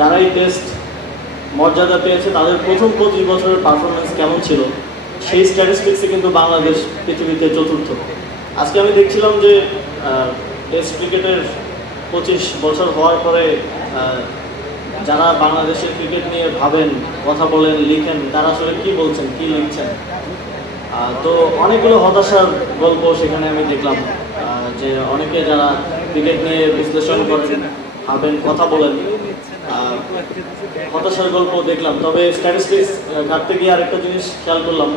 যারাই টেস্ট মর্যাদা পেয়েছে তাদের প্রথম 25 বছরের পারফরমেন্স কেমন ছিল সেই স্ট্যাটিস্টিক্সে কিন্তু বাংলাদেশ পৃথিবীতে চতুর্থ। আজকে আমি দেখছিলাম যে টেস্ট ক্রিকেটের 25 বছর হওয়ার পরে যারা বাংলাদেশের ক্রিকেট নিয়ে ভাবেন, কথা বলেন, লিখেন, তারা আসলে কি বলছেন, কি লিখছেন। তো অনেকগুলো হতাশার গল্প সেখানে আমি দেখলাম, যে অনেকে যারা ক্রিকেট নিয়ে বিশ্লেষণ করেন, ভাবেন, কথা বলেন, হতাশার গল্প দেখলাম। তবে স্ট্যাটিস্টিক্স ঘাটতে গিয়ে আরেকটা জিনিস খেয়াল করলাম,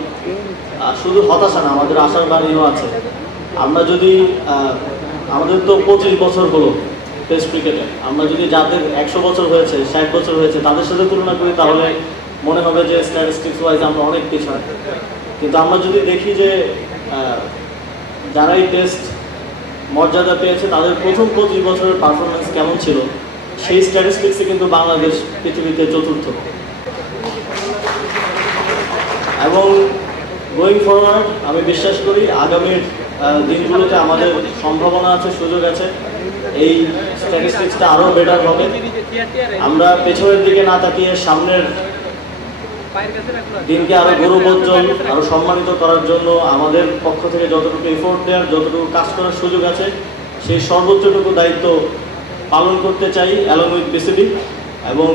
শুধু হতাশা না, আমাদের আশার বাণীও আছে। আমরা যদি আমাদের তো 25 বছর হলো টেস্ট ক্রিকেটে, আমরা যদি যাদের 100 বছর হয়েছে, 60 বছর হয়েছে তাদের সাথে তুলনা করি তাহলে মনে হবে যে স্ট্যাটিস্টিক্স ওয়াইজ আমরা অনেক পিছনে। কিন্তু আমরা যদি দেখি যে যারাই টেস্ট মর্যাদা পেয়েছে তাদের প্রথম 25 বছরের পারফরমেন্স কেমন ছিল সেই স্ট্যাটিস্টিক্সে কিন্তু বাংলাদেশ পৃথিবীতে চতুর্থ। এবং গোয়িং ফরওয়ার্ড আমি বিশ্বাস করি আগামীর দিনগুলোতে আমাদের সম্ভাবনা আছে, সুযোগ আছে, এই স্ট্যাটিস্টিক্সটা আরও বেটার হবে। আমরা পেছনের দিকে না তাকিয়ে সামনের দিনকে আরো গৌরবোজ্জ্বল, আরো সম্মানিত করার জন্য আমাদের পক্ষ থেকে যতটুকু এফোর্ট দেওয়ার, যতটুকু কাজ করার সুযোগ আছে সেই সর্বোচ্চটুকু দায়িত্ব পালন করতে চাই অ্যালং উইথ বিসিবি। এবং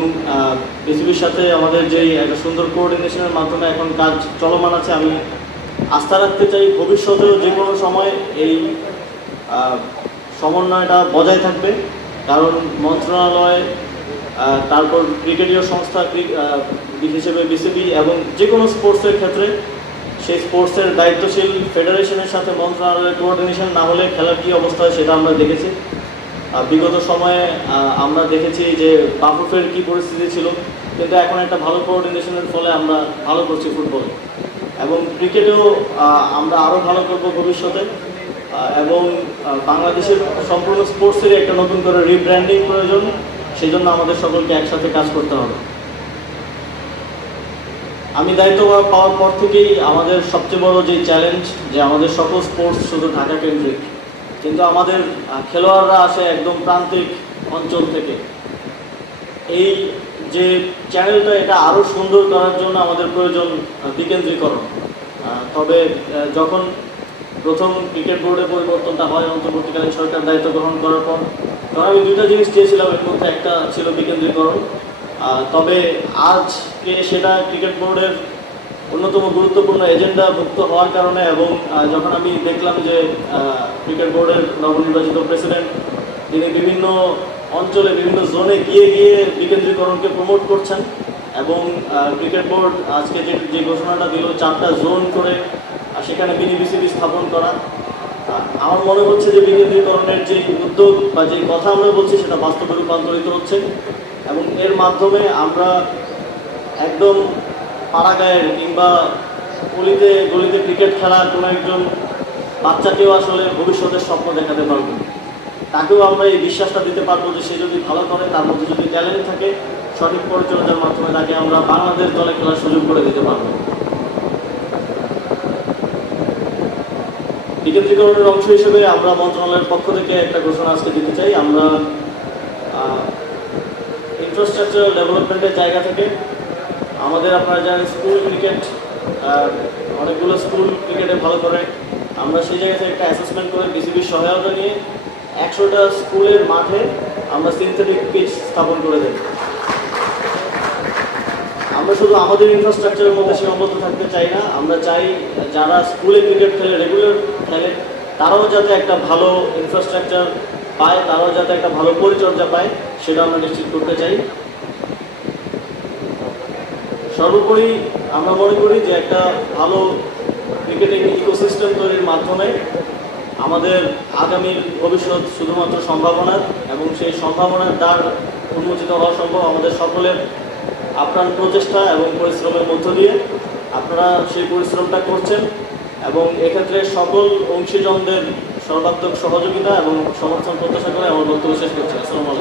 বিসিবির সাথে আমাদের যেই একটা সুন্দর কোঅর্ডিনেশনের মাধ্যমে এখন কাজ চলমান আছে, আমি আস্থা রাখতে চাই ভবিষ্যতেও যে কোনো সময় এই সমন্বয়টা বজায় থাকবে। কারণ মন্ত্রণালয়, তারপর ক্রিকেটীয় সংস্থা হিসেবে বিসিবি এবং যে কোনো স্পোর্টসের ক্ষেত্রে সেই স্পোর্টসের দায়িত্বশীল ফেডারেশনের সাথে মন্ত্রণালয়ের কোঅর্ডিনেশন না হলে খেলার কী অবস্থা হয় সেটা আমরা দেখেছি। বিগত সময়ে আমরা দেখেছি যে বাফুফের কী পরিস্থিতি ছিল, কিন্তু এখন একটা ভালো কোঅর্ডিনেশনের ফলে আমরা ভালো করছি ফুটবল এবং ক্রিকেটেও আমরা আরও ভালো করব ভবিষ্যতে। এবং বাংলাদেশের সম্পূর্ণ স্পোর্টসের একটা নতুন করে রিব্র্যান্ডিং প্রয়োজন, সেই জন্য আমাদের সকলকে একসাথে কাজ করতে হবে। আমি দায়িত্ব পাওয়ার পর থেকেই আমাদের সবচেয়ে বড় যে চ্যালেঞ্জ, যে আমাদের সকল স্পোর্টস শুধু ঢাকা কেন্দ্রিক, কিন্তু আমাদের খেলোয়াড়রা আসে একদম প্রান্তিক অঞ্চল থেকে। এই যে চ্যানেলটা, এটা আরও সুন্দর করার জন্য আমাদের প্রয়োজন বিকেন্দ্রীকরণ। তবে যখন প্রথম ক্রিকেট বোর্ডে পরিবর্তনটা হয় অন্তর্বর্তীকালীন সরকার দায়িত্ব গ্রহণ করার পর, তখন আমি দুটো জিনিস চেয়েছিলাম, এর মধ্যে একটা ছিল বিকেন্দ্রীকরণ। তবে আজকে সেটা ক্রিকেট বোর্ডের অন্যতম গুরুত্বপূর্ণ এজেন্ডাভুক্ত হওয়ার কারণে এবং যখন আমি দেখলাম যে ক্রিকেট বোর্ডের নবনির্বাচিত প্রেসিডেন্ট তিনি বিভিন্ন অঞ্চলে, বিভিন্ন জোনে গিয়ে গিয়ে বিকেন্দ্রীকরণকে প্রমোট করছেন এবং ক্রিকেট বোর্ড আজকে যে ঘোষণাটা দিল 4টা জোন করে সেখানে মিনি বিসিবি স্থাপন করা, আমার মনে হচ্ছে যে বিকেন্দ্রীকরণের যে উদ্যোগ বা যে কথা আমরা বলছি সেটা বাস্তবে রূপান্তরিত হচ্ছে এবং এর মাধ্যমে আমরা একদম পাড়াগাঁয়ের কিংবা গলিতে গলিতে ক্রিকেট খেলা কোনো একজন বাচ্চাকেও আসলে ভবিষ্যতের স্বপ্ন দেখাতে পারবো। তাকেও আমরা এই বিশ্বাসটা দিতে পারবো যে সে যদি ভালো করে, তার মধ্যে যদি ট্যালেন্ট থাকে, সঠিক পরিচর্যার মাধ্যমে তাকে আমরা বাংলাদেশ দলে খেলার সুযোগ করে দিতে পারবো। বিকেন্দ্রীকরণের অংশ হিসেবে আমরা মন্ত্রণালয়ের পক্ষ থেকে একটা ঘোষণা আজকে দিতে চাই। আমরা ইনফ্রাস্ট্রাকচারাল ডেভেলপমেন্টের জায়গা থেকে আমাদের, আপনারা জানেন স্কুল ক্রিকেট, অনেকগুলো স্কুল ক্রিকেটে ভালো করে, আমরা সেই জায়গা থেকে একটা অ্যাসেসমেন্ট করে বিসিবির সহায়তা নিয়ে 100টা স্কুলের মাঠে আমরা সিনথেটিক পিচ স্থাপন করে দেব। আমরা শুধু আমাদের ইনফ্রাস্ট্রাকচারের মধ্যে সীমাবদ্ধ থাকতে চাই না, আমরা চাই যারা স্কুলে ক্রিকেট খেলে, রেগুলার খেলে, তারাও যাতে একটা ভালো ইনফ্রাস্ট্রাকচার পায়, তারাও যাতে একটা ভালো পরিচর্যা পায়, সেটা আমরা নিশ্চিত করতে চাই। সর্বোপরি আমরা মনে করি যে একটা ভালো ক্রিকেটিং ইকোসিস্টেম তৈরির মাধ্যমে আমাদের আগামীর ভবিষ্যৎ শুধুমাত্র সম্ভাবনার, এবং সেই সম্ভাবনার দ্বার উন্মোচিত হওয়া সম্ভব আমাদের সকলের আপ্রাণ প্রচেষ্টা এবং পরিশ্রমের মধ্য দিয়ে। আপনারা সেই পরিশ্রমটা করছেন এবং এক্ষেত্রে সকল অংশীজনদের সর্বাত্মক সহযোগিতা এবং সমর্থন প্রত্যাশা করে আমার বক্তব্য শেষ করছি। আসসালামু আলাইকুম।